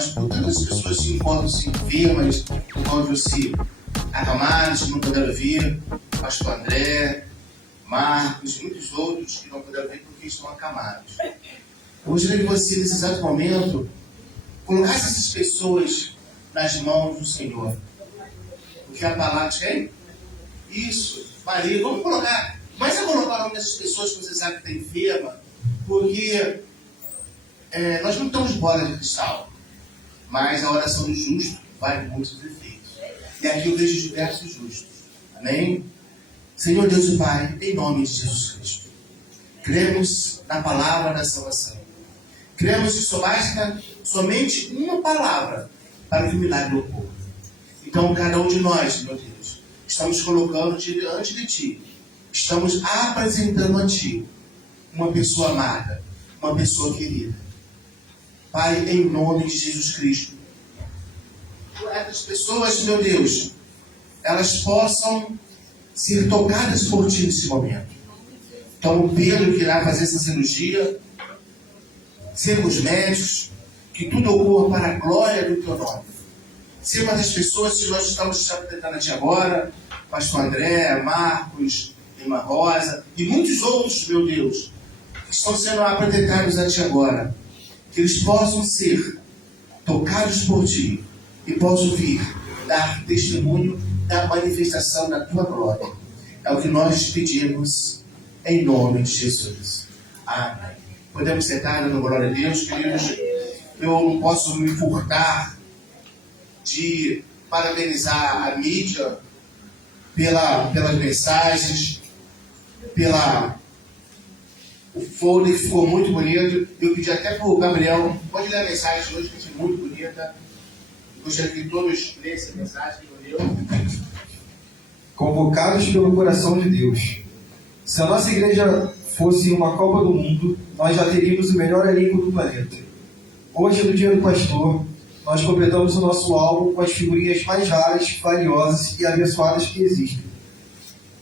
mas por tantas pessoas que encontram-se enfermas, encontram-se acamadas, que não puderam vir, pastor André, Marcos, muitos outros que não puderam vir porque estão acamados. Eu gostaria que você, nesse exato momento, colocasse essas pessoas nas mãos do Senhor. Porque a palavra é isso, Maria, vamos colocar. Mas é colocar o nome dessas pessoas que você sabe que está enferma, porque nós não estamos de bola de cristal, mas a oração do justo vai muitos efeitos. E aqui eu vejo diversos justos. Amém? Senhor Deus e Pai, em nome de Jesus Cristo, cremos na palavra da salvação. Cremos que só basta somente uma palavra para que o milagre ocorra. Então, cada um de nós, meu Deus, estamos colocando diante de Ti, estamos apresentando a Ti uma pessoa amada, uma pessoa querida. Pai, em nome de Jesus Cristo, essas pessoas, meu Deus, elas possam ser tocadas por Ti nesse momento. Então, o Pedro que irá fazer essa cirurgia, ser os médicos, que tudo ocorra para a glória do Teu nome. Ser uma das pessoas que nós estamos apresentando a Ti agora, pastor André, Marcos, irmã Rosa, e muitos outros, meu Deus, que estão sendo apresentados a Ti agora, que eles possam ser tocados por Ti e possam vir dar testemunho da manifestação da Tua glória. É o que nós pedimos em nome de Jesus. Amém. Podemos sentar, dando glória a Deus, queridos. Eu não posso me furtar de parabenizar a mídia pelas mensagens, o folder que ficou muito bonito. Eu pedi até para o Gabriel, pode ler a mensagem de hoje, que é muito bonita. Eu gostaria que todos lessem a mensagem que eu li. Convocados pelo coração de Deus. Se a nossa igreja fosse uma Copa do Mundo, nós já teríamos o melhor elenco do planeta. Hoje, no Dia do Pastor, nós completamos o nosso álbum com as figurinhas mais raras, valiosas e abençoadas que existem.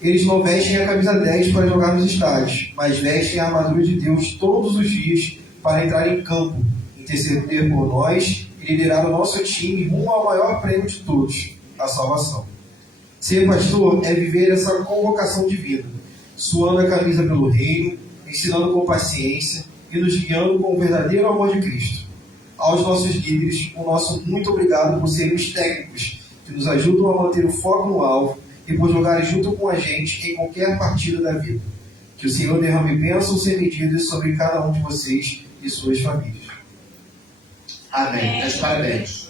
Eles não vestem a camisa 10 para jogar nos estádios, mas vestem a armadura de Deus todos os dias para entrar em campo, interceder por nós e liderar o nosso time rumo ao maior prêmio de todos, a salvação. Ser pastor é viver essa convocação divina, suando a camisa pelo reino, ensinando com paciência e nos guiando com o verdadeiro amor de Cristo. Aos nossos líderes, o nosso muito obrigado por serem os técnicos que nos ajudam a manter o foco no alvo e por jogarem junto com a gente em qualquer partida da vida. Que o Senhor derrame bênçãos sem medidas sobre cada um de vocês e suas famílias. Amém. Meus parabéns.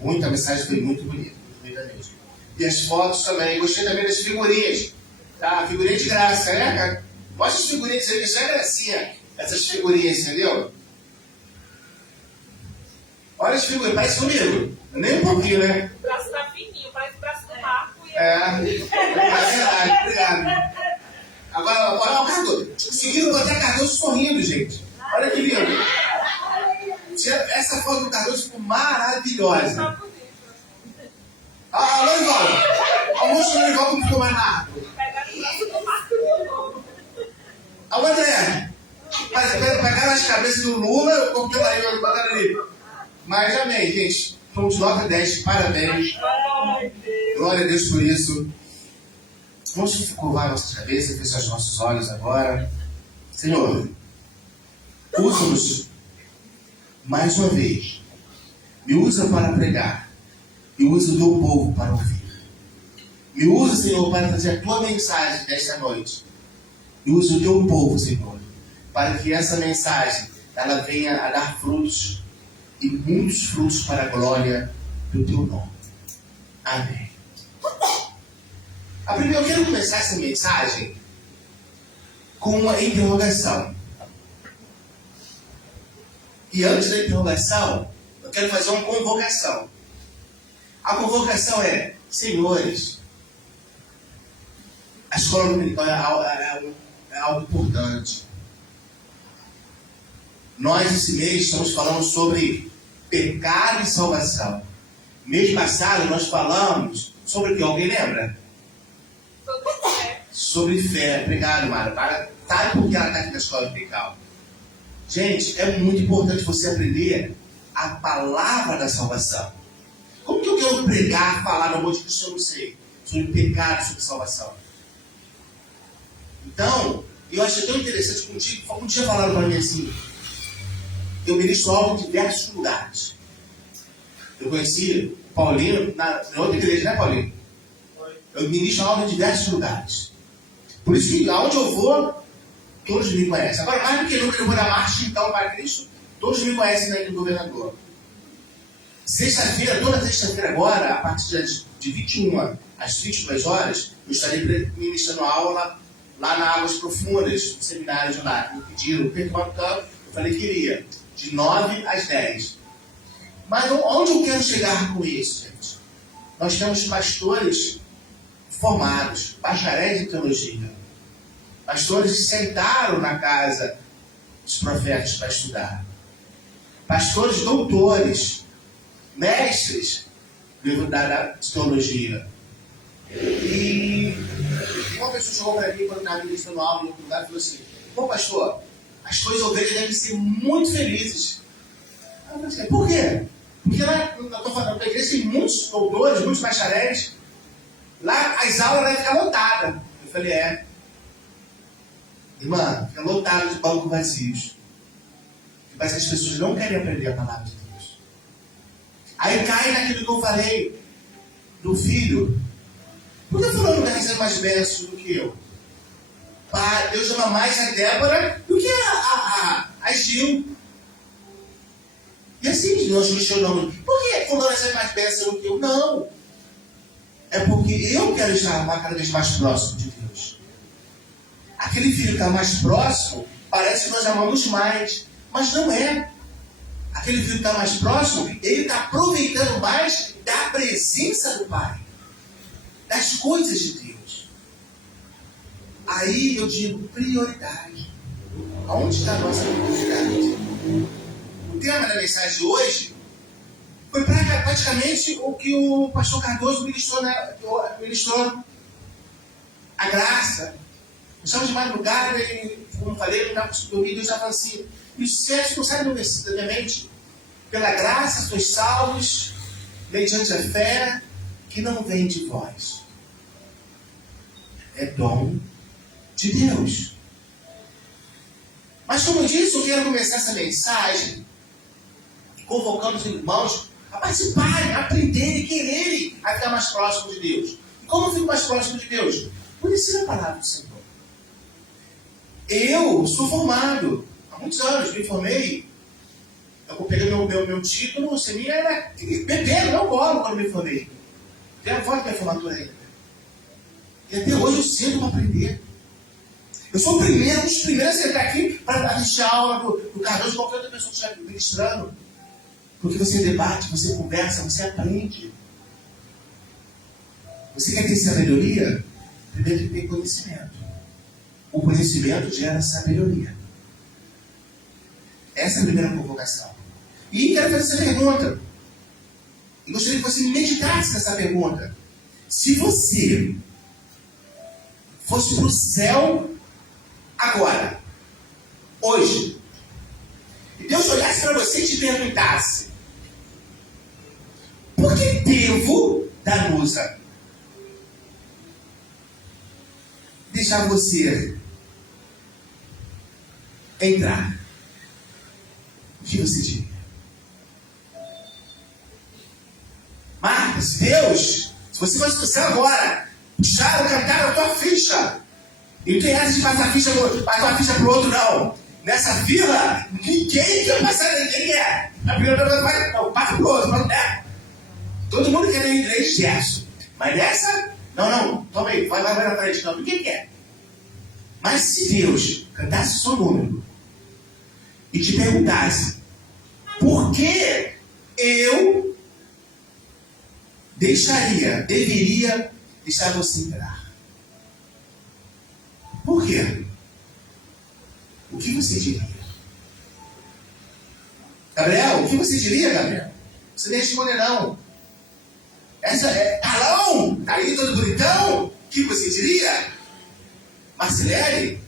Muita mensagem, foi muito bonita. E as fotos também. Gostei também das figurinhas. Tá? Figurinha de graça, né, cara? Mostra as figurinhas aí, que isso é gracinha. Essas figurinhas, entendeu? Olha as figurinhas, parece comigo. Nem um pouquinho, né? O braço tá fininho, parece o braço do Marco. É verdade, obrigado. Agora, olha o Cardoso. Conseguiram botar Cardoso sorrindo, gente. Olha que lindo. Essa foto do Cardoso ficou maravilhosa. Alô, Ivaldo. Almoço do Ivaldo como ficou mais rápido. Alô, André. Pegaram as cabeças do Lula, como que eu botaram ali. Mas amém, gente. Fomos nota 10, parabéns. Glória a Deus por isso. Vamos curvar nossas cabeças, fechar os nossos olhos agora. Senhor, usa-nos mais uma vez. Me usa para pregar. Me usa o teu povo para ouvir. Me usa, Senhor, para trazer a tua mensagem desta noite. Me usa o teu povo, Senhor, para que essa mensagem ela venha a dar frutos e muitos frutos para a glória do teu nome. Amém. Eu quero começar essa mensagem com uma interrogação. E antes da interrogação, eu quero fazer uma convocação. A convocação é: senhores, a escola dominical é algo importante. Nós, esse mês, estamos falando sobre pecado e salvação. Mês passado, nós falamos sobre o que? Alguém lembra? Sobre fé. Sobre fé. Obrigado, Mara. Sabe por que ela está aqui na escola dominical? Gente, é muito importante você aprender a palavra da salvação. Como que eu quero pregar, falar no amor de Cristo, eu não sei, sobre pecado, sobre salvação? Então, eu achei tão interessante que um dia falaram para mim assim, eu ministro aula em diversos lugares. Eu conheci Paulinho na outra igreja, né, Paulinho? Eu ministro aula em diversos lugares. Por isso que aonde eu vou, todos me conhecem. Agora, mais do que nunca, eu vou na marcha, então, para Cristo, todos me conhecem dentro do governador. Sexta-feira, toda sexta-feira agora, a partir de 21 às 22 horas, eu estarei ministrando aula lá na Águas Profundas, no seminário de lá. Me pediram, eu falei que iria, de 9 às 10. Mas onde eu quero chegar com isso, gente? Nós temos pastores formados, bacharéis em teologia, pastores que sentaram na casa dos profetas para estudar, pastores doutores, mestres de teologia. E uma pessoa chegou para mim quando estava ministrando aula em outro lugar e falou assim: pô, pastor, as tuas ovelhas devem ser muito felizes. Eu falei assim: por quê? Porque lá na igreja tem muitos doutores, muitos bacharéis. Lá as aulas devem ficar lotadas. Eu falei: irmã, fica lotado de bancos vazios. Mas as pessoas não querem aprender a palavra de Deus. Aí cai naquilo que eu falei do filho. Por que fulano não recebe mais bênçãos do que eu? Deus ama mais a Débora do que a Gil. E assim nós questionamos: por que fulano recebe mais bênçãos do que eu? Não. É porque eu quero estar cada vez mais próximo de Deus. Aquele filho que está mais próximo, parece que nós amamos mais. Mas não é. Aquele filho que está mais próximo, ele está aproveitando mais da presença do Pai, das coisas de Deus. Aí eu digo: prioridade. Aonde está a nossa prioridade? O tema da mensagem de hoje foi praticamente o que o pastor Cardoso ministrou a graça. Estamos de madrugada e, como eu falei, não estava conseguindo dormir. Deus já falou assim: isso não sai da minha mente. Pela graça sois salvos, mediante a fé, que não vem de vós. É dom de Deus. Mas como eu disse, eu quero começar essa mensagem convocando os irmãos a participarem, a aprenderem, quererem a ficar mais próximo de Deus. E como eu fico mais próximo de Deus? Por isso é a palavra do Senhor. Eu sou formado há muitos anos, me formei. Eu peguei meu título, o seminha era bebendo, não colo quando me formei. Tem a foto da minha formatura ainda. E até hoje eu sinto para aprender. Eu sou um dos primeiros a entrar aqui para assistir a aula do Cardoso, qualquer outra pessoa que estiver ministrando. Porque você debate, você conversa, você aprende. Você quer ter sabedoria? Primeiro tem que ter conhecimento. O conhecimento gera sabedoria. Essa é a primeira convocação. E quero fazer essa pergunta. E gostaria que você meditasse nessa pergunta. Se você fosse para o céu agora, hoje, e Deus olhasse para você e te perguntasse: por que devo, Danusa, deixar você entrar? O que você diria? Marta, se Deus, se você fosse pro céu agora, puxaram, cantaram a tua ficha, e não tem essa de passar a tua ficha pro outro, não. Nessa fila, ninguém vai passar, ninguém é. A primeira pessoa vai, não, passa pro outro, não é. Todo mundo quer ir três versos. Mas nessa, não, toma aí, vai na frente, não, ninguém quer. Mas se Deus cantasse o seu número e te perguntasse: por que eu deveria deixar você entrar? Por quê? O que você diria? Gabriel, o que você diria, Gabriel? Você nem responder não. Essa é Carlão, tá aí todo bonitão? O que você diria? Marcilele? O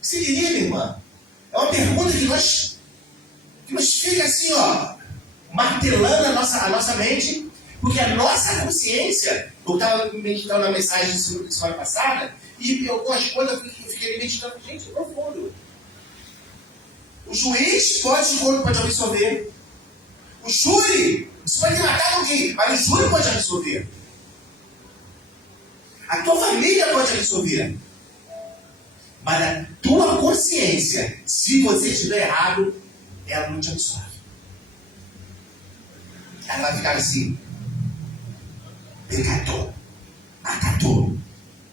que você diria, minha irmã? É uma pergunta que Mas fica assim, ó, martelando a nossa mente, porque a nossa consciência, eu estava meditando na mensagem de semana passada, e algumas coisas eu fiquei meditando, gente, é profundo. O juiz pode absolver. O júri, você pode ter matado alguém, mas o júri pode absolver. A tua família pode absolver. Mas a tua consciência, se você estiver errado, ela não te absolve. Ela vai ficar assim: pecador, matador.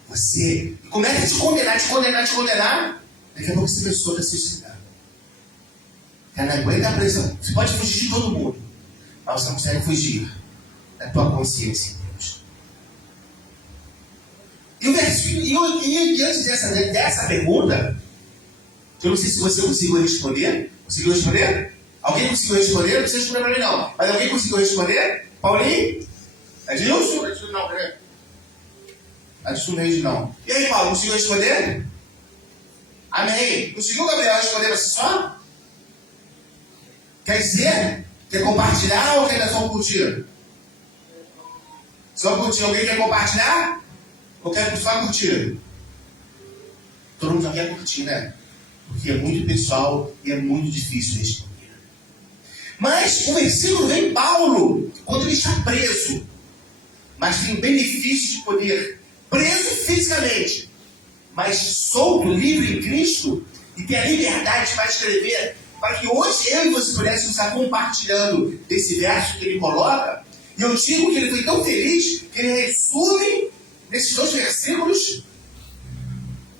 Você começa a te condenar. Daqui a pouco essa pessoa vai se suicidar. Ela não aguenta a pressão. Você pode fugir de todo mundo, mas você não consegue fugir da tua consciência em Deus. E o versículo, diante dessa pergunta, eu não sei se você conseguiu responder. Conseguiu responder? Alguém conseguiu responder? Não precisa responder para mim, não. Mas alguém conseguiu responder? Paulinho? Adilson? Adilson não, peraí. Adilson não. E aí, Paulo, conseguiu responder? Amém. Conseguiu, Gabriel, responder para si só? Quer dizer? Quer compartilhar ou quer só curtir? Só curtir. Alguém quer compartilhar? Ou quer só curtir? Todo mundo só quer curtir, né? Porque é muito pessoal e é muito difícil responder. Mas o versículo vem Paulo, quando ele está preso, mas tem o benefício de poder, preso fisicamente, mas solto, livre em Cristo, e ter a liberdade para escrever, para que hoje eu e você pudéssemos estar compartilhando desse verso que ele coloca. E eu digo que ele foi tão feliz que ele resume nesses 2 versículos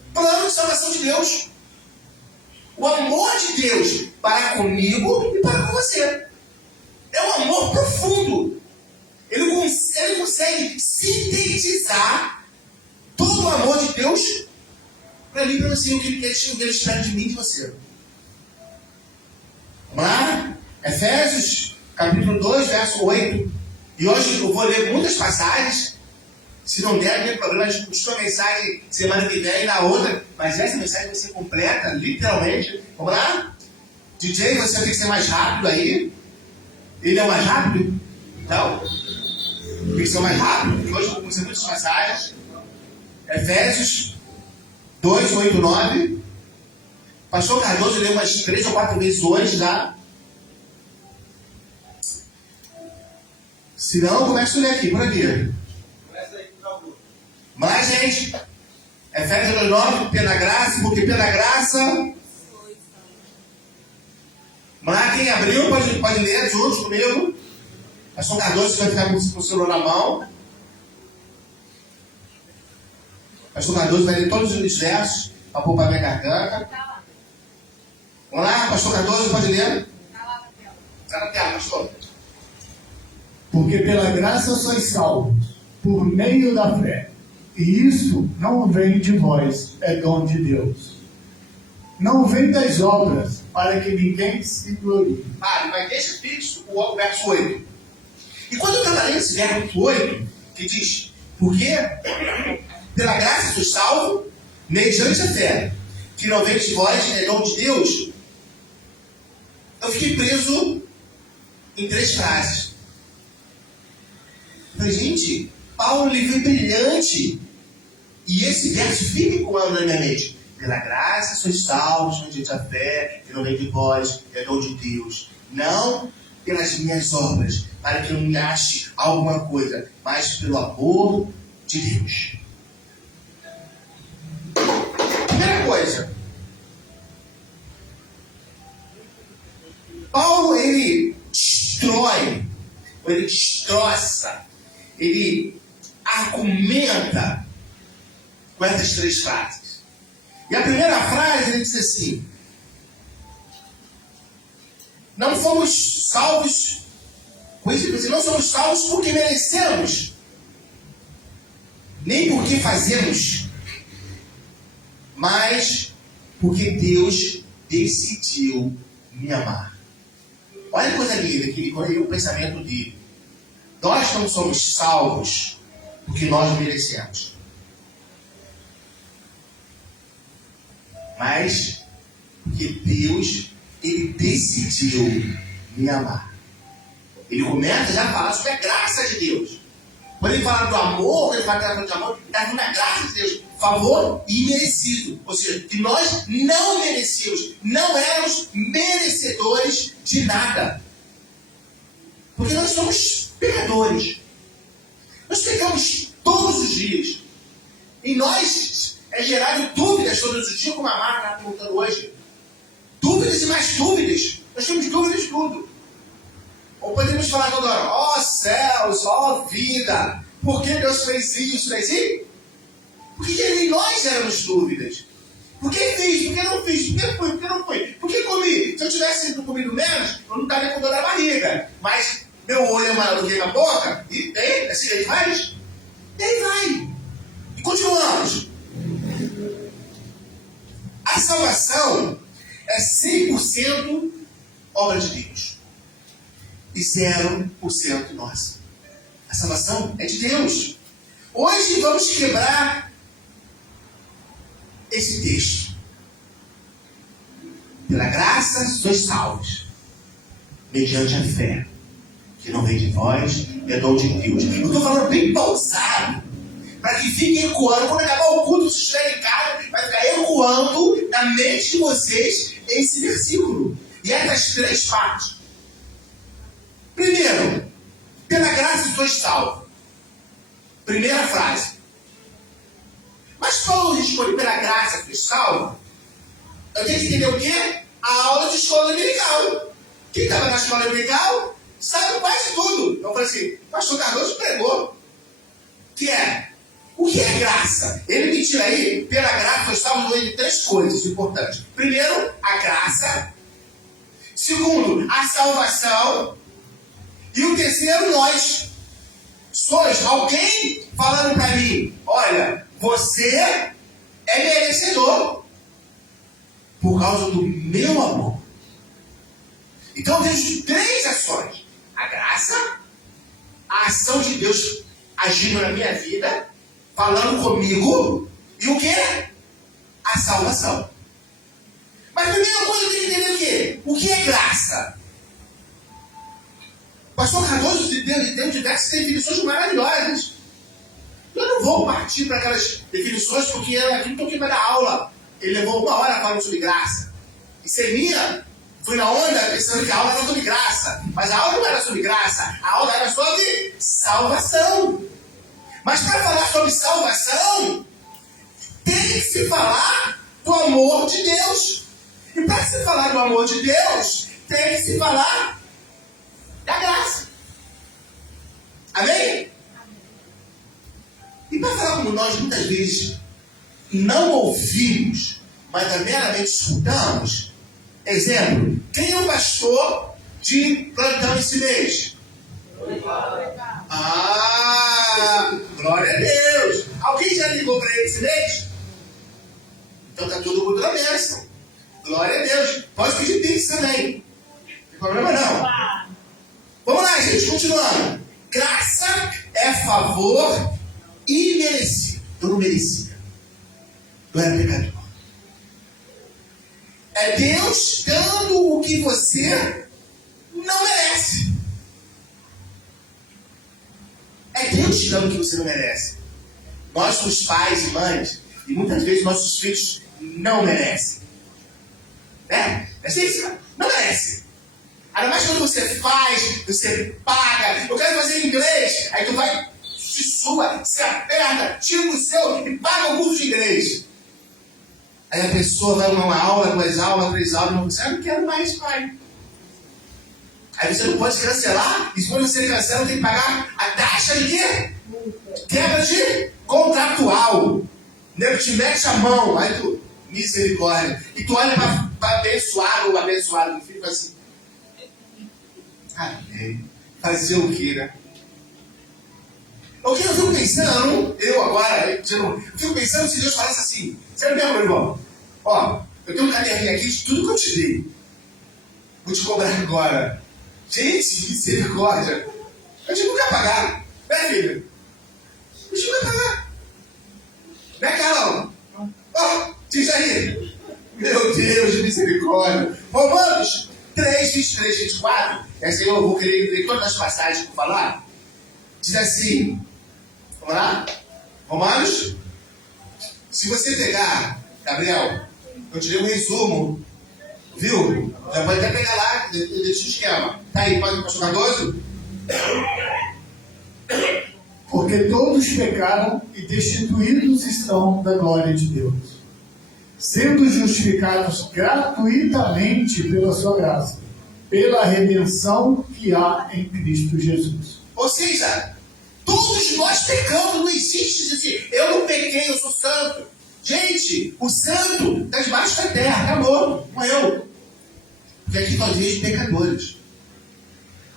o plano de salvação de Deus. O amor de Deus para comigo e para com você. É um amor profundo. Ele consegue sintetizar todo o amor de Deus para mim e para você, o que ele espera de mim e de você. Vamos lá? Efésios, capítulo 2, verso 8. E hoje eu vou ler muitas passagens. Se não der, não tem problema, a gente continua a mensagem semana que vem e na outra. Mas essa mensagem vai ser completa, literalmente. Vamos lá? DJ, você tem que ser mais rápido aí. Ele é o mais rápido? Então, tem que ser o mais rápido, porque hoje eu vou começar muitas passagens. Efésios 2, 8, 9. Pastor Cardoso leu umas 3 ou 4 vezes hoje já. Se não, eu começo a ler aqui, por aqui. Mas, gente, Efésios 2:9, pela graça, porque pela graça. Mas quem abriu pode ler juntos comigo. Pastor Cardoso, você vai ficar com o celular na mão. Pastor Cardoso vai ler todos os versos para pôr para minha garganta. Vamos lá, Pastor Cardoso, pode ler? Está na tela, pastor. Porque pela graça sois salvos, por meio da fé. E isso não vem de vós, é dom de Deus. Não vem das obras, para que ninguém se glorie. Mas deixa fixo o verso 8. E quando eu estava lendo esse verso 8, que diz: porque pela graça sois salvos, mediante a fé, que não vem de vós, é dom de Deus. Eu fiquei preso em 3 frases. Falei, gente, Paulo ele foi brilhante. E esse verso fica ecoando na minha mente. Pela graça sois salvos, mediante a fé, que não vem de vós, é dom de Deus. Não pelas minhas obras, para que eu me ache alguma coisa, mas pelo amor de Deus. Primeira coisa. Paulo, ele destrói, ele destroça, ele argumenta com essas 3 frases. E a primeira frase, ele diz assim: não fomos salvos, não somos salvos porque merecemos, nem porque fazemos, mas porque Deus decidiu me amar. Olha que coisa linda, que ele o pensamento dele. Nós não somos salvos porque nós merecemos, mas porque Deus ele decidiu me amar. Ele começa já a falar sobre a graça de Deus. Quando ele fala do amor, ele fala de amor, ele está falando da graça de Deus, favor imerecido. Ou seja, que nós não merecíamos, não éramos merecedores de nada. Porque nós somos pecadores. Nós pecamos todos os dias. Em nós é gerado dúvidas todos os dias, como a Marta está perguntando hoje. Dúvidas e mais dúvidas. Nós temos dúvidas de tudo. Ou podemos falar toda hora, ó céus, ó vida, por que Deus fez isso, fez isso? Porque em nós éramos dúvidas. Por que fiz? Por que não fiz? Por que fui? Por que não fui? Por que comi? Se eu tivesse comido menos, eu não estaria com dor na barriga. Mas meu olho é maior do que minha boca, e tem, assim ele faz. E aí vai. E continuamos. A salvação é 100% obra de Deus. E 0% nossa. A salvação é de Deus. Hoje vamos quebrar esse texto. Pela graça sois salvos, mediante a fé, que não vem de vós, é dom de Deus. Eu estou falando bem pausado, para que fique ecoando. Quando acabar o culto, se estiver em casa, vai ficar ecoando na mente de vocês esse versículo. E essas 3 partes. Primeiro, pela graça sois salvos. Primeira frase. Mas Paulo responde, pela graça sois salvos. Eu tenho que entender o quê? A aula de escola dominical. Quem estava na escola dominical sabe quase tudo. Então eu falei assim, pastor Cardoso pregou. O que é graça? Ele me tira aí, pela graça nós estamos vendo 3 coisas importantes. Primeiro, a graça. Segundo, a salvação. E o terceiro, nós. Sois alguém falando para mim, olha, você é merecedor por causa do meu amor. Então eu vejo 3 ações. A graça, a ação de Deus agindo na minha vida, falando comigo, e o que? A salvação. Mas a primeira coisa eu tenho que entender o quê? O que é graça? O pastor Cardoso deu diversas definições maravilhosas. Eu não vou partir para aquelas definições, porque aqui não estou vai dar aula. Ele levou 1 hora falando sobre graça. E sem minha, fui na onda pensando que a aula era sobre graça. Mas a aula não era sobre graça, a aula era sobre salvação. Mas para falar sobre salvação, tem que se falar do amor de Deus. E para se falar do amor de Deus, tem que se falar da graça. Amém? E para falar como nós muitas vezes não ouvimos, mas meramente escutamos. Exemplo, quem é o pastor de plantão esse mês? Glória a Deus! Alguém já ligou para ele esse mês? Então está todo mundo na bênção. Glória a Deus! Pode pedir pix também. Não tem problema não. Vamos lá, gente, continuando. Graça é favor imerecido. Eu não merecia. Eu era pecador. É Deus dando o que você não merece. É Deus te dando o que você não merece. Nós somos pais e mães, e muitas vezes nossos filhos não merecem. Né? É isso, não merece. Ainda mais quando você faz, você paga. Eu quero fazer inglês. Aí tu vai, se sua, se aperta, tira o seu e paga o curso de inglês. Aí a pessoa vai uma aula, 2 aulas, 3 aulas, e não você, eu não quero mais, pai. Aí você não pode cancelar, e quando você cancela, tem que pagar a taxa de quê? Quebra de contratual. O nego te mete a mão, aí tu, misericórdia. E tu olha para abençoado ou abençoado do filho e fala assim, amém. Fazer o quê, né? O que eu fico pensando, eu fico pensando se Deus falasse assim, você não lembra, meu irmão? Ó, eu tenho um caderninho aqui de tudo que eu te dei. Vou te cobrar agora. Gente, misericórdia. Eu te nunca pagar. Né, filho? Eu te nunca pagar. Né, Carlão? Ó, diz aí. Meu Deus de misericórdia. Romanos 3, 23, 24. Essa aí eu vou querer ler todas as passagens para falar. Diz assim. Vamos lá? Romanos. Se você pegar, Gabriel, eu te dei um resumo. Viu? Já pode até pegar lá, deixa o esquema. Tá aí, pastor Cardoso? Porque todos pecaram e destituídos estão da glória de Deus, sendo justificados gratuitamente pela sua graça, pela redenção que há em Cristo Jesus. Ou seja, todos nós pecamos, não existe assim, eu não pequei, eu sou santo. Gente, o santo está debaixo da terra, acabou, não eu. Porque aqui nós vemos pecadores.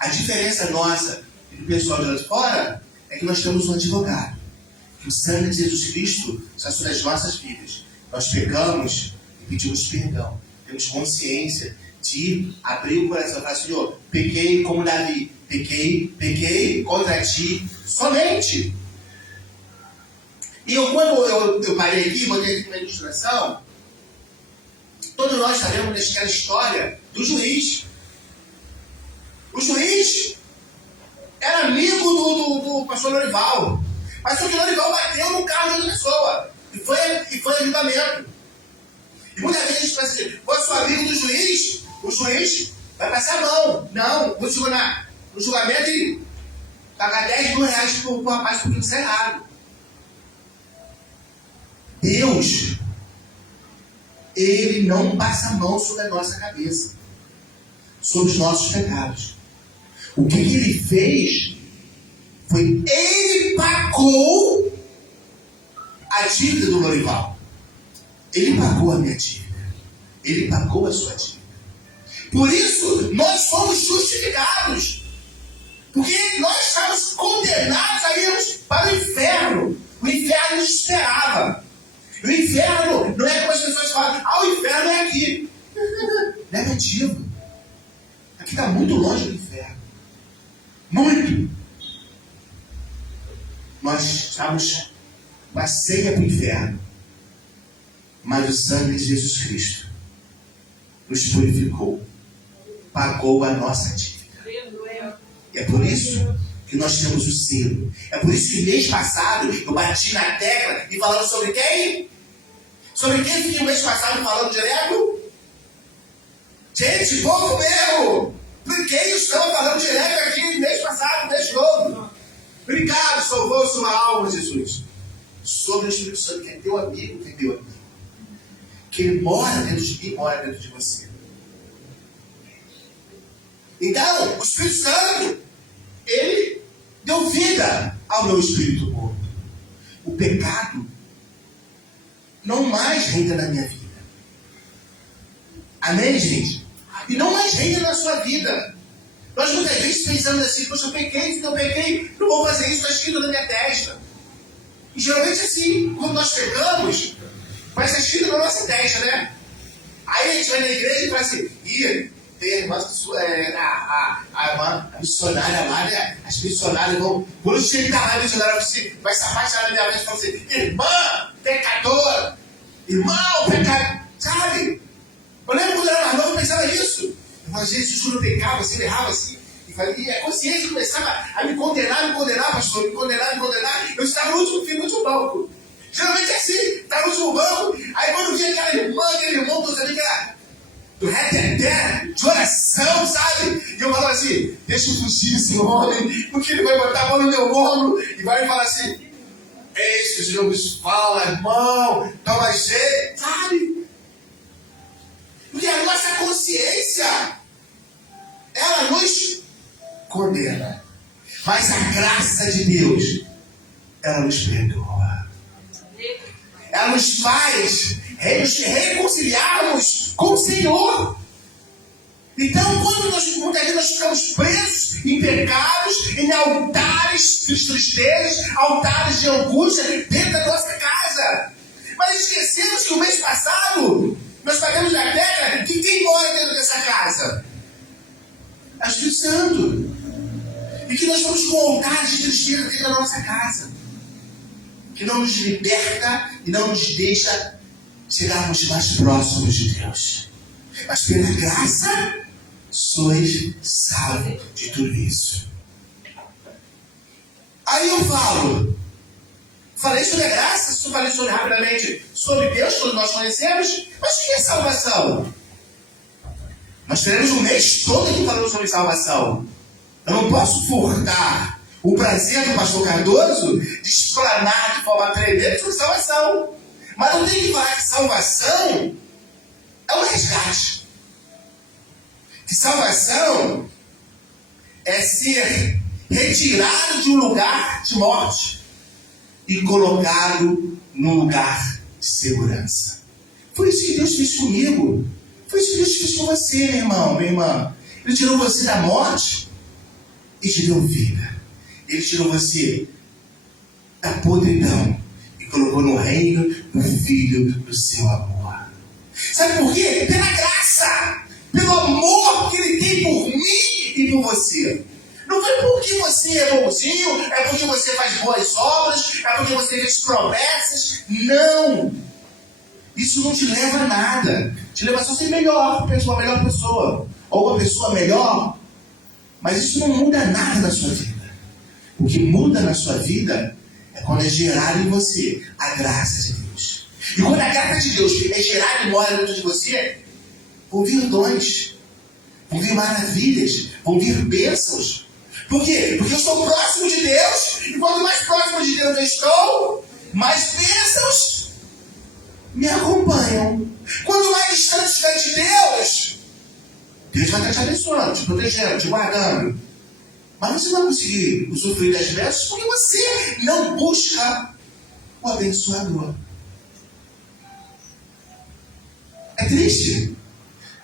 A diferença nossa e do pessoal de lá de fora é que nós temos um advogado. Que o sangue de Jesus Cristo está sobre as nossas vidas. Nós pecamos e pedimos perdão. Temos consciência de abrir o coração e falar, Senhor, pequei como Davi. Pequei contra ti somente. E quando eu parei aqui, botei aqui uma ilustração, todos nós sabemos daquela história do juiz. O juiz era amigo do pastor Lorival. Mas só que o Lorival bateu no carro de outra pessoa. E foi ajudamento. E muitas vezes a gente pensa assim, eu sou amigo do juiz, o juiz vai passar a mão. Não, vou segurar no julgamento e pagar 10 mil reais por rapaz por tudo isso errado. Deus, Ele não passa a mão sobre a nossa cabeça, sobre os nossos pecados. O que Ele fez foi, Ele pagou a dívida do Lorival. Ele pagou a minha dívida. Ele pagou a sua dívida. Por isso, nós somos justificados. Porque nós estamos condenados a irmos para o inferno. O inferno nos esperava. O inferno não é como as pessoas falam, o inferno é aqui. Negativo. Aqui está muito longe do inferno. Muito. Nós estamos com a senha para o inferno. Mas o sangue de Jesus Cristo nos purificou. Pagou a nossa dívida. E é por isso que nós temos o selo. É por isso que mês passado eu bati na tecla e falando sobre quem? Sobre quem fiquei o mês passado falando direto? Gente, povo meu! Por quem eu estava falando direto aqui no mês passado, mês novo? Obrigado, salvou sua alma, Jesus. Sobre o Espírito Santo, que é teu amigo, que é teu amigo. Que ele mora dentro de mim, mora dentro de você. Então, o Espírito Santo, ele deu vida ao meu espírito morto. O pecado não mais reina na minha vida. Amém, gente? E não mais reina na sua vida. Nós muitas vezes pensamos assim, poxa, eu pequei, não vou fazer isso, está escrito na minha testa. E geralmente assim, quando nós pecamos, vai ser escrito na nossa testa, né? Aí a gente vai na igreja e fala assim, tem a irmã, a missionária lá, né? As missionárias vão. Quando chegar lá, a missionária vai se apaixonar da minha vez e falar assim: irmã, pecador, irmão, pecador. Sabe? Eu lembro quando eu era mais novo, eu pensava isso. Eu falava, Jesus, quando eu pecava, assim, eu errava assim. E a consciência começava a me condenar, pastor, me condenar. Eu estava no último fim, no último banco. Geralmente é assim, estava no último banco. Aí quando via aquela irmã, aquele irmão, todos ali que era do reteté, de oração, sabe? E eu falava assim, deixa eu fugir esse homem, porque ele vai botar a mão no meu ombro e vai me falar assim, esses jogos fala, irmão, toma jeito, sabe? Porque a nossa consciência, ela nos condena. Mas a graça de Deus, ela nos perdoa. Ela nos faz nos reconciliarmos com o Senhor. Então, quando muitas vezes nós ficamos presos em pecados, em altares de tristezas, altares de angústia dentro da nossa casa. Mas esquecemos que o mês passado nós pagamos na terra que quem mora dentro dessa casa? É o Espírito Santo. E que nós estamos com altares de tristeza dentro da nossa casa. Que não nos liberta e não nos deixa chegarmos mais próximos de Deus. Mas pela graça, sois salvos de tudo isso. Aí eu falei sobre a graça, falei sobre rapidamente sobre Deus, todos nós conhecemos, mas o que é salvação? Nós teremos um mês todo aqui falando sobre salvação. Eu não posso furtar o prazer do pastor Cardoso de explanar de forma tremenda sobre salvação. Mas eu tenho que falar que salvação é um resgate. Que salvação é ser retirado de um lugar de morte e colocado num lugar de segurança. Foi isso que Deus fez comigo. Foi isso que Deus fez com você, meu irmão, minha irmã. Ele tirou você da morte e te deu vida. Ele tirou você da podridão e colocou no reino do Filho do seu amor. Sabe por quê? Pela graça, pelo amor que Ele tem por mim e por você. Não foi porque você é bonzinho, é porque você faz boas obras, é porque você fez promessas. Não! Isso não te leva a nada. Te leva só a ser melhor, uma melhor pessoa. Ou uma pessoa melhor. Mas isso não muda nada na sua vida. O que muda na sua vida é quando é gerado em você a graça de Deus. E quando a graça de Deus é gerada e mora dentro de você, vão vir dons, vão vir maravilhas, vão vir bênçãos. Por quê? Porque eu sou próximo de Deus, e quanto mais próximo de Deus eu estou, mais bênçãos me acompanham. Quanto mais distante estiver de Deus, Deus vai estar te abençoando, te protegendo, te guardando. Mas você não vai conseguir usufruir das bênçãos porque você não busca o abençoador. É triste.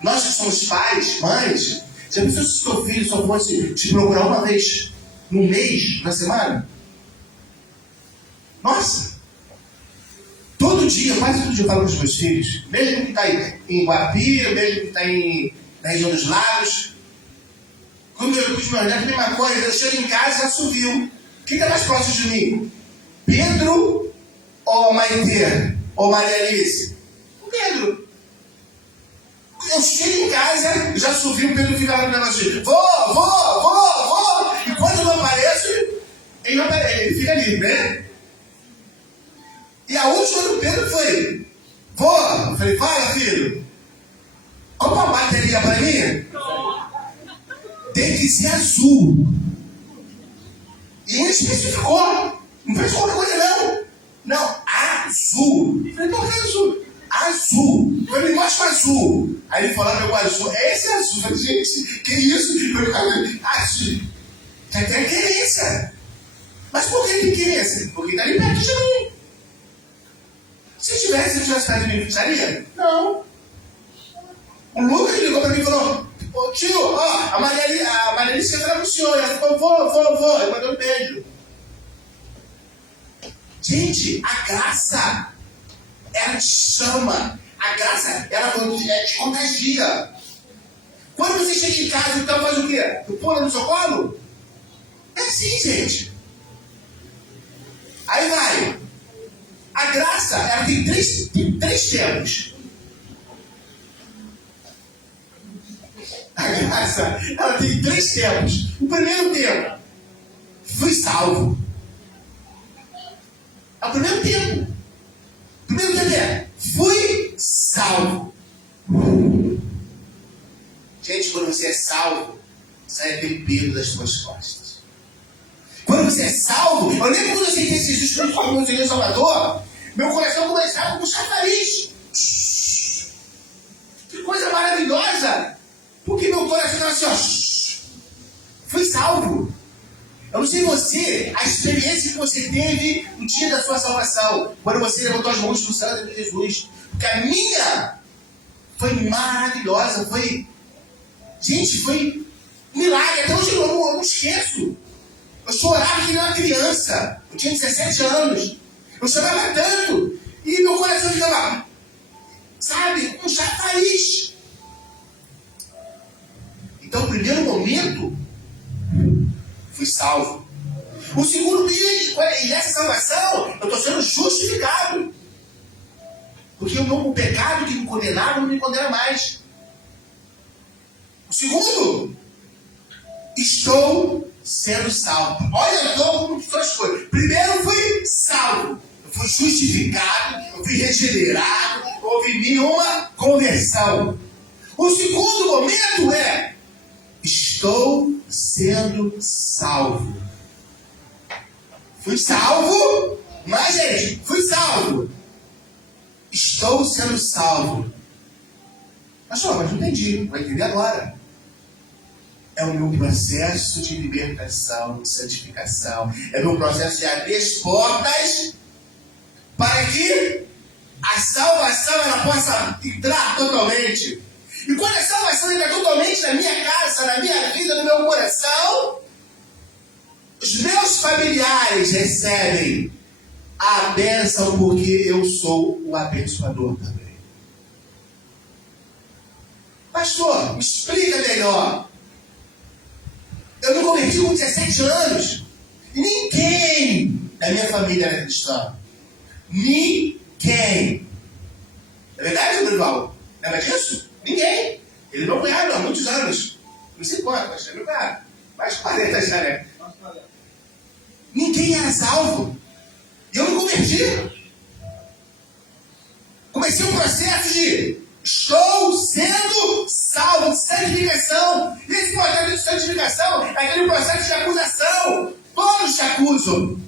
Nós que somos pais, mães, já pensou se seu filho só fosse te procurar uma vez no mês, na semana? Nossa! Todo dia, quase todo dia eu falo com os meus filhos, mesmo que está em Guapi, mesmo que está na região dos lagos, com os meus netos, a mesma coisa, eu chego em casa e assovio. Quem está mais próximo de mim? Pedro ou Maite? Ou Maria Alice? O Pedro. Eu chego em casa, já assovio, o Pedro fica lá no negócio de vou. E quando eu não apareço, ele fica ali, né? E a última do Pedro foi, vó. Eu falei, fala, filho. Compra uma bateria para mim. Tem que ser azul. E ele especificou. Não fez qualquer coisa, não. Não, azul. Eu falei, por que azul? Azul. Eu falei, mostra o azul. Aí ele falou, meu azul. É esse azul. Eu falei, gente, que isso? Eu falei, azul. Tem querência. Mas por que tem querência? Porque está ali perto de mim. Se eu tivesse ficado em mim, ficaria? Não. O Lucas ligou para mim e falou, ô tio, ó, a Maria Alice entra no senhor. Ela falou, vou. Eu mandei um beijo. Gente, a graça, ela te chama. A graça, ela te contagia. Quando você chega em casa, então faz o quê? Tu pula no seu colo? É assim, gente. Aí vai. A graça, ela tem três tempos. A graça, ela tem 3 tempos. O primeiro tempo, fui salvo. É o primeiro tempo. O primeiro tempo é, fui salvo. Gente, quando você é salvo, sai aquele peso das suas costas. Quando você é salvo, eu lembro quando eu aceitei esse Jesus como meu Senhor Salvador, meu coração começava a puxar nariz. Que coisa maravilhosa! Porque meu coração estava assim, ó. Fui salvo. Eu não sei você, a experiência que você teve no dia da sua salvação, quando você levantou as mãos para o sangue de Jesus. Porque a minha foi maravilhosa, foi milagre. Até hoje eu não esqueço. Eu chorava que nem uma criança. Eu tinha 17 anos. Eu chorava tanto. E meu coração ficava, sabe, um chafariz. Então, o primeiro momento, fui salvo. O segundo, e nessa salvação, eu estou sendo justificado. Porque o pecado que me condenava não me condena mais. O segundo, estou sendo salvo. Olha só como são as coisas. Primeiro, eu fui salvo. Eu fui justificado. Eu fui regenerado. Houve em mim uma conversão. O segundo momento é: estou sendo salvo. Fui salvo, mas, gente, fui salvo. Estou sendo salvo. Mas não entendi. Vai entender agora. É o meu processo de libertação, de santificação. É o meu processo de abrir as portas para que a salvação ela possa entrar totalmente. E quando a salvação entra totalmente na minha casa, na minha vida, no meu coração, os meus familiares recebem a bênção porque eu sou o abençoador também. Pastor, me explica melhor. Eu me converti com 17 anos. E ninguém da minha família era cristão. Ninguém. É verdade, Dorival? Lembra disso? Ninguém. Ele é meu cunhado há muitos anos. Não sei quanto, mas é meu cunhado. Mais de 40 já, né? Ninguém era salvo. E eu me converti. Comecei um processo de estou sendo salvo, de santificação. E esse processo de santificação é aquele processo de acusação. Todos te acusam.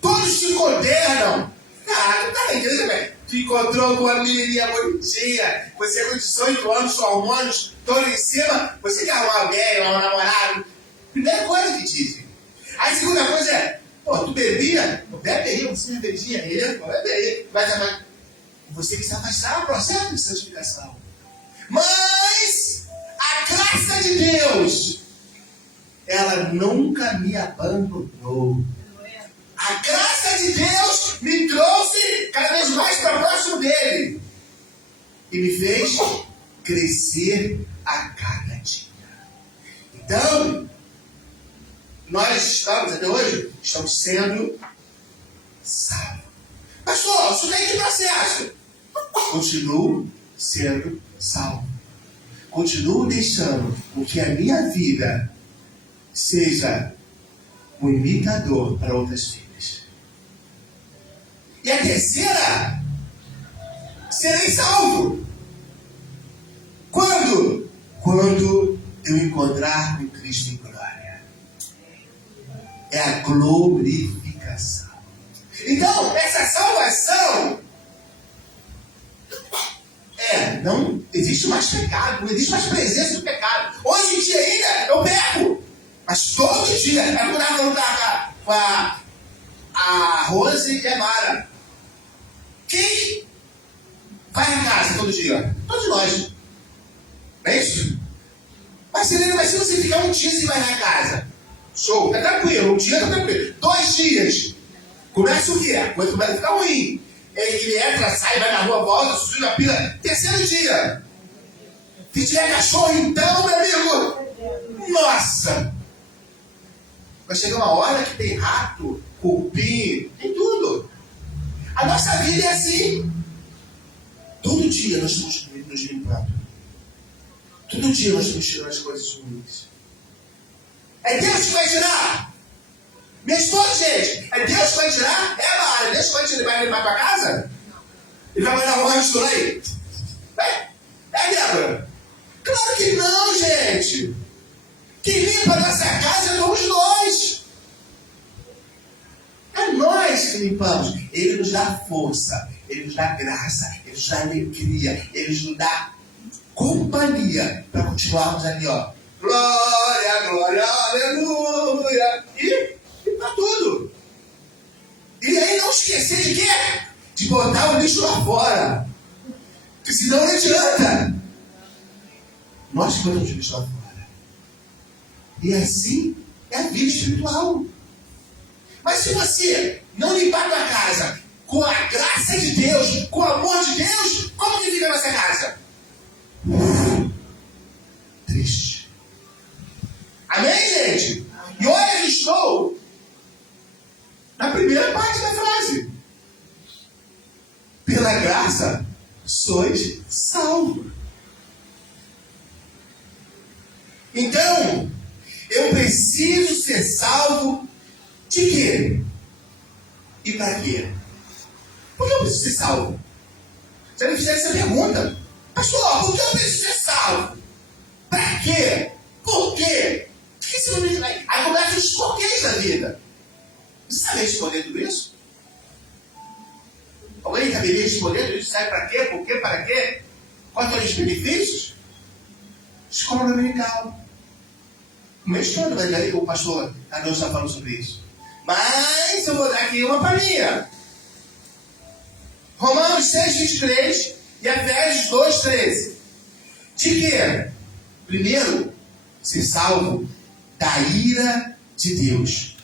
Todos te condenam. Cara, tá na igreja, velho. Tu encontrou com a menininha bonitinha. Você com 18 anos, com hormônios, todo em cima. Você quer arrumar alguém, um namorado. Primeira coisa que dizem. Aí a segunda coisa é, pô, tu bebia? Bebe aí, você não bebia. Ele não bebe aí. Mas você que se afastar do processo de santificação. Mas a graça de Deus, ela nunca me abandonou. A graça de Deus me trouxe cada vez mais para próximo dele. E me fez crescer a cada dia. Então, nós estamos, até hoje, estamos sendo salvos. Pastor, isso daí que processo? Continuo sendo salvo. Continuo deixando com que a minha vida seja um imitador para outras vidas. E a terceira, serei salvo. Quando? Quando eu encontrar com Cristo em glória. É a glorificação. Então, essa salvação não existe mais pecado, não existe mais presença do pecado. Hoje em dia ainda eu peco, mas todo dia, é quando eu estava falando com a Rose e a Mara. Quem vai à casa todo dia? Todos nós. Não é isso? Mas se você ficar um dia sem vai na casa, show, tá tranquilo, um dia tá tranquilo. 2 dias, começa o quê? A coisa começa a ficar ruim. Ele entra, sai, vai na rua, volta, suja a pila. 3º dia. Se tiver cachorro, então, meu amigo, nossa! Vai chegar uma hora que tem rato, cupim, tem tudo. A nossa vida é assim. Todo dia nós estamos nos limpando. Todo dia nós estamos tirando as coisas ruins. É Deus que vai tirar. Minha esposa, gente, é Deus que vai tirar? É, Mara, Deus que vai tirar, vai limpar tua casa? Ele vai mandar arrumar isso aí? É, Débora? Claro que não, gente. Quem limpa a nossa casa somos nós. É nós que limpamos. Ele nos dá força, Ele nos dá graça, Ele nos dá alegria, Ele nos dá companhia para continuarmos ali, ó. Glória, glória, aleluia. E para tudo. E aí não esquecer de quê? De botar o lixo lá fora. Porque senão não adianta. Nós botamos o lixo lá fora. E assim é a vida espiritual. Mas se você não limpar a tua casa com a graça de Deus, com o amor de Deus, como que fica a nossa casa? Triste. Amém, gente? E olha, eu estou na primeira parte da frase. Pela pela graça sois salvos. Então, eu preciso ser salvo de quê? E para quê? Por que eu preciso ser salvo? Se ele fizer essa pergunta, pastor, por que eu preciso ser salvo? Para quê? Por quê? Aí começa os porquês da vida. Você sabe responder tudo isso? Alguém saberia responder tudo isso? Sabe para quê? Por quê? Para quê? Quais são os benefícios? Escola dominical. O mês todo o pastor Cardoso está falando sobre isso. Mas eu vou dar aqui uma palhinha. Romanos 6:23 e Efésios 2:13. De quê? Primeiro, ser salvo da ira de Deus,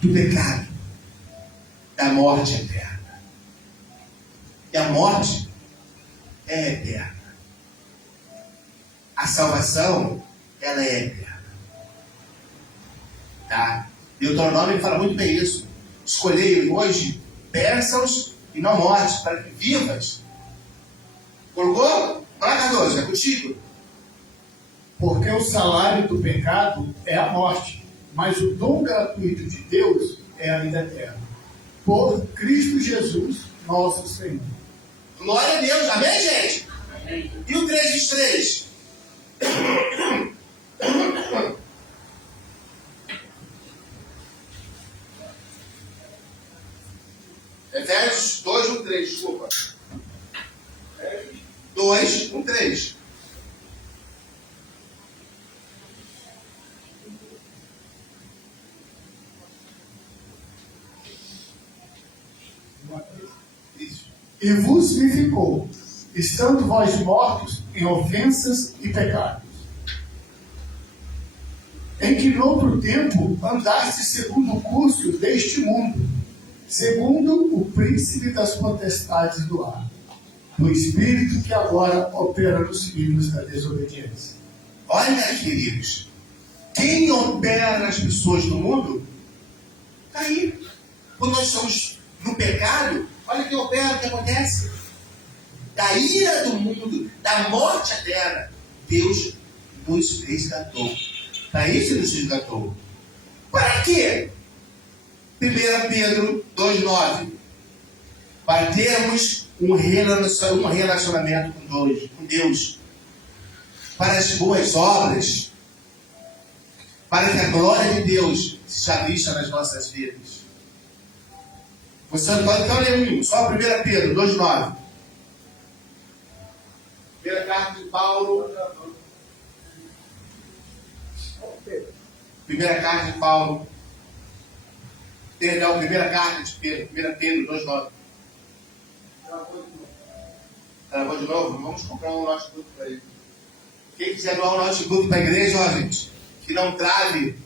do pecado, da morte eterna. E a morte é eterna. A salvação, ela é eterna. Tá? Deuteronômio fala muito bem isso. Escolhei hoje bênçãos e não mortes, para que vivas. Colocou? Fala, Cardoso, é contigo. Porque o salário do pecado é a morte, mas o dom gratuito de Deus é a vida eterna. Por Cristo Jesus, nosso Senhor. Glória a Deus, amém, gente? Amém. E o 3:3? Efésios 2:3, desculpa. 2:3. E vos vivificou, estando vós mortos em ofensas e pecados, em que noutro tempo andaste segundo o curso deste mundo, segundo o príncipe das potestades do ar, do espírito que agora opera nos filhos da desobediência. Olha, queridos, quem opera nas pessoas do mundo? Está aí. Quando nós estamos no pecado, olha quem opera, o que acontece. Da ira do mundo, da morte eterna, Deus nos resgatou. Para isso ele nos resgatou. Para quê? 1 Pedro 2:9. Para termos um relacionamento com Deus. Para as boas obras. Para que a glória de Deus seja vista nas nossas vidas. Você não pode ler um, só 1 Pedro 2:9. Primeira carta de Paulo. Primeira carta de Paulo. Perdão, primeira carta de Pedro. 1 Pedro 2:9. Travou de novo? Vamos comprar um notebook para ele. Quem quiser doar um notebook para a igreja, ó, gente, que não trave.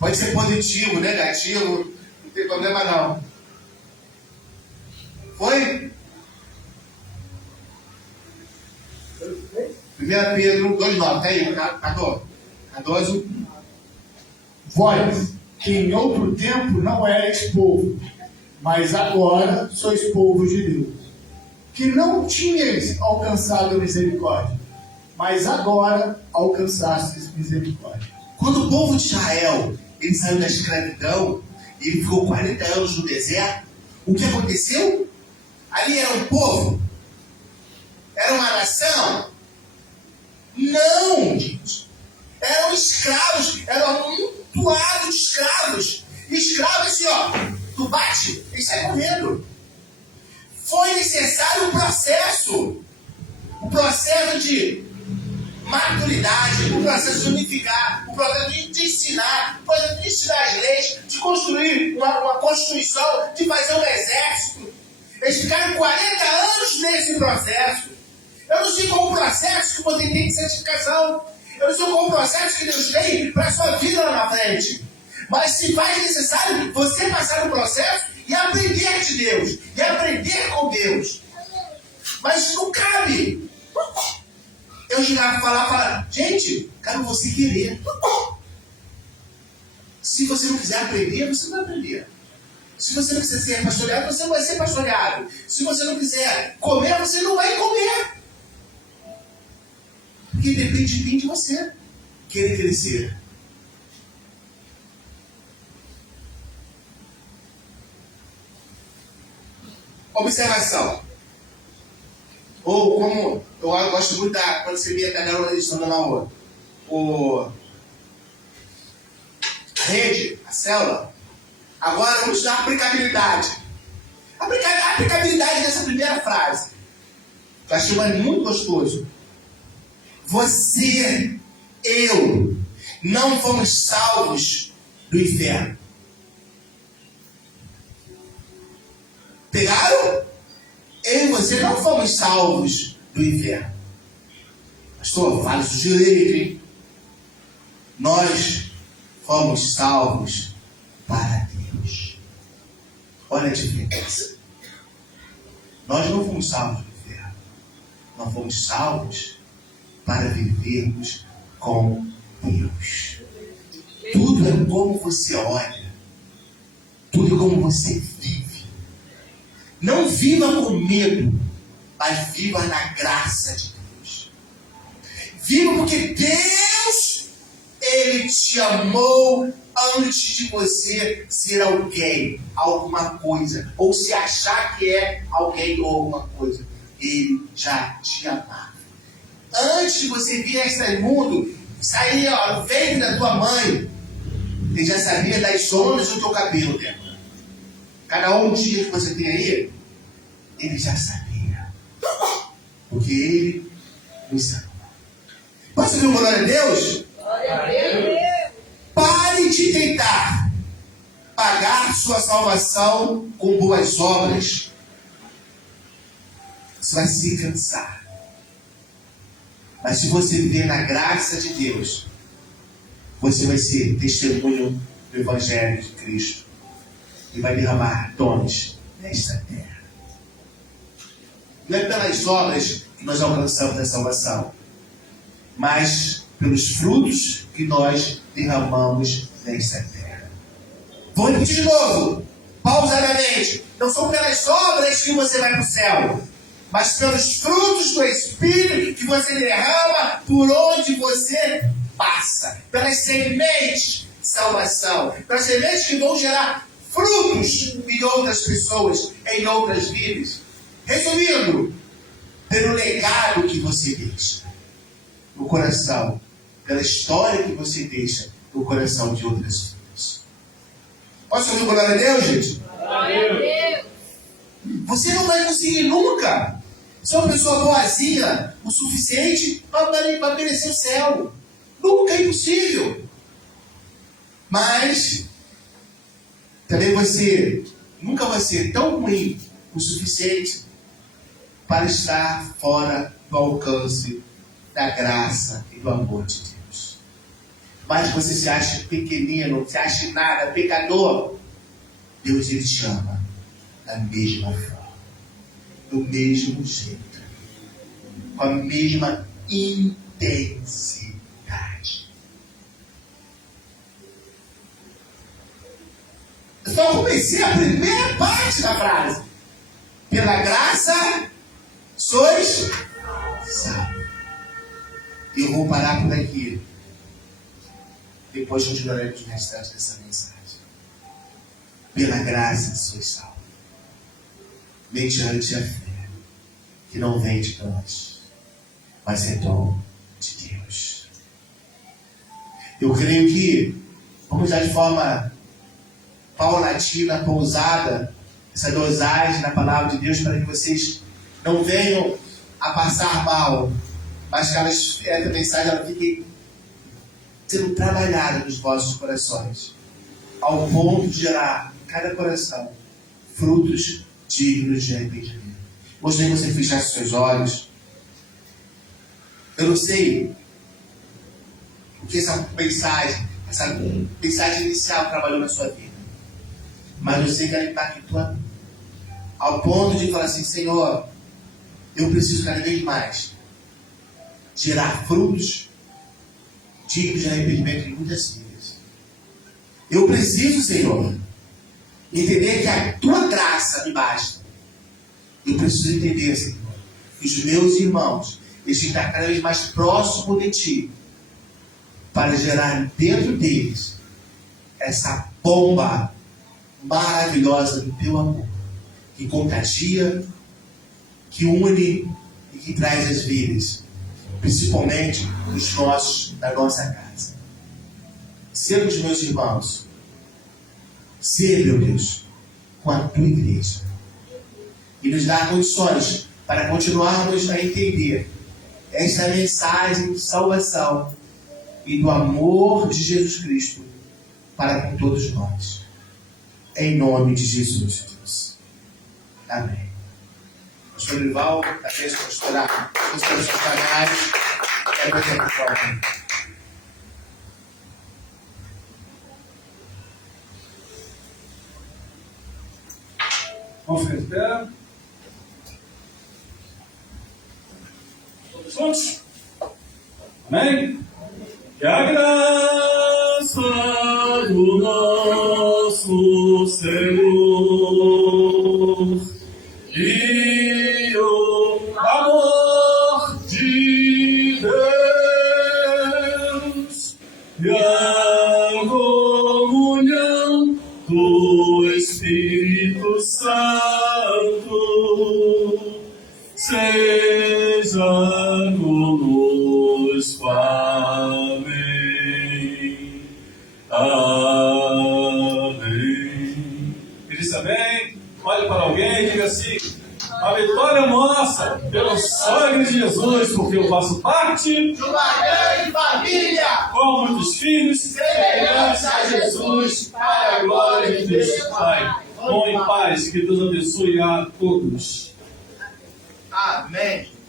Pode ser positivo, negativo, não tem problema não. Foi? 1 Pedro 2:9. Tá aí, 14. Vós, que em outro tempo não erais povo, mas agora sois povo de Deus, que não tinhais alcançado a misericórdia, mas agora alcançastes misericórdia. Quando o povo de Israel ele saiu da escravidão, ele ficou 40 anos no deserto, o que aconteceu? Ali era um povo? Era uma nação? Não, gente. Eram escravos, eram um amontoado de escravos. Escravo assim, ó, tu bate e sai correndo. Foi necessário um processo de maturidade, o processo de unificar, o processo de ensinar, o processo de ensinar as leis, de construir uma constituição, de fazer um exército. Eles ficaram 40 anos nesse processo. Eu não sei qual o processo que você tem de santificação. Eu não sei qual o processo que Deus tem para a sua vida lá na frente. Mas se faz necessário você passar no processo e aprender de Deus, e aprender com Deus. Mas não cabe eu chegar a falar, gente, cabe você querer. Se você não quiser aprender, você não vai aprender. Se você não quiser ser pastoreado, você não vai ser pastoreado. Se você não quiser comer, você não vai comer. Porque depende de mim, de você querer crescer. Observação. Ou como eu gosto muito quando você vê a garota estudando na rua. A rede, a célula. Agora vamos estudar a aplicabilidade. A aplicabilidade dessa primeira frase. Eu achei muito gostoso. Você, eu, não fomos salvos do inferno. Pegaram? Eu e você não fomos salvos do inferno. Pastor, fale isso direito, hein? Nós fomos salvos para Deus. Olha a diferença. Nós não fomos salvos do inferno. Nós fomos salvos para vivermos com Deus. Tudo é como você olha. Tudo é como você vive. Não viva com medo, mas viva na graça de Deus. Viva porque Deus, Ele te amou antes de você ser alguém, alguma coisa, ou se achar que é alguém ou alguma coisa. Ele já te amava. Antes de você vir a este mundo, sair no ventre da tua mãe, Ele já sabia das ondas do teu cabelo, né? Cada dia que você tem aí, Ele já sabia. Porque Ele nos ama. Posso ouvir glória a Deus? Glória a Deus. Pare de tentar pagar sua salvação com boas obras. Você vai se cansar. Mas se você viver na graça de Deus, você vai ser testemunho do Evangelho de Cristo. E vai derramar dons nesta terra. Não é pelas obras que nós alcançamos a salvação, mas pelos frutos que nós derramamos nesta terra. Vou repetir de novo, pausadamente. Não são pelas obras que você vai para o céu, mas pelos frutos do Espírito que você derrama por onde você passa. Pelas sementes de salvação, pelas sementes que vão gerar frutos em outras pessoas, em outras vidas. Resumindo, pelo legado que você deixa no coração, pela história que você deixa no coração de outras vidas. Posso ouvir glória a Deus, gente? Glória a Deus. Você não vai conseguir nunca ser uma pessoa boazinha o suficiente para merecer o céu. Nunca é impossível. Mas também você nunca vai ser tão ruim o suficiente para estar fora do alcance da graça e do amor de Deus. Mas você se acha pequenino, se acha nada, pecador. Deus, Ele te ama da mesma forma, do mesmo jeito, com a mesma intensidade. Eu só comecei a primeira parte da frase. Pela graça sois salvos. E eu vou parar por aqui. Depois continuaremos o restante dessa mensagem. Pela graça sois salvos. Mediante a fé, que não vem de nós, mas é dom de Deus. Eu creio que vamos dar de forma paulatina, pousada, essa dosagem na palavra de Deus para que vocês não venham a passar mal, mas que essa mensagem ela fique sendo trabalhada nos vossos corações, ao ponto de gerar em cada coração frutos dignos de arrependimento. Gostaria que você fechasse seus olhos. Eu não sei o que essa mensagem inicial trabalhou na sua vida, mas eu sei que ela impactou a mim, ao ponto de falar assim: Senhor, eu preciso cada vez mais gerar frutos dignos de arrependimento em muitas vidas. Eu preciso, Senhor, Entender que a tua graça me basta. Eu preciso entender, Senhor, que os meus irmãos eles estão cada vez mais próximos de Ti, para gerar dentro deles essa bomba maravilhosa do Teu amor, que contagia, que une e que traz as vidas, principalmente os nossos, da nossa casa. Ser os meus irmãos, ser, meu Deus, com a Tua igreja, e nos dar condições para continuarmos a entender esta mensagem de salvação e do amor de Jesus Cristo para com todos nós. Em nome de Jesus, Deus. Amém. Pastor Rival, da vez pastorar os seus canais, quero bater na porta. Vamos ficar de pé. Todos juntos? Amém? Que a graça do nosso Senhor e o amor de Deus e a comunhão do Espírito Santo seja conosco. Amém. Amém. Diz amém. Olhe para alguém e diga assim: a vitória é nossa pelo sangue de Jesus, porque eu faço parte De uma grande família, com muitos filhos, semelhantes a Jesus, para a glória de Deus Pai. Bom e paz, que Deus abençoe a todos. Amém.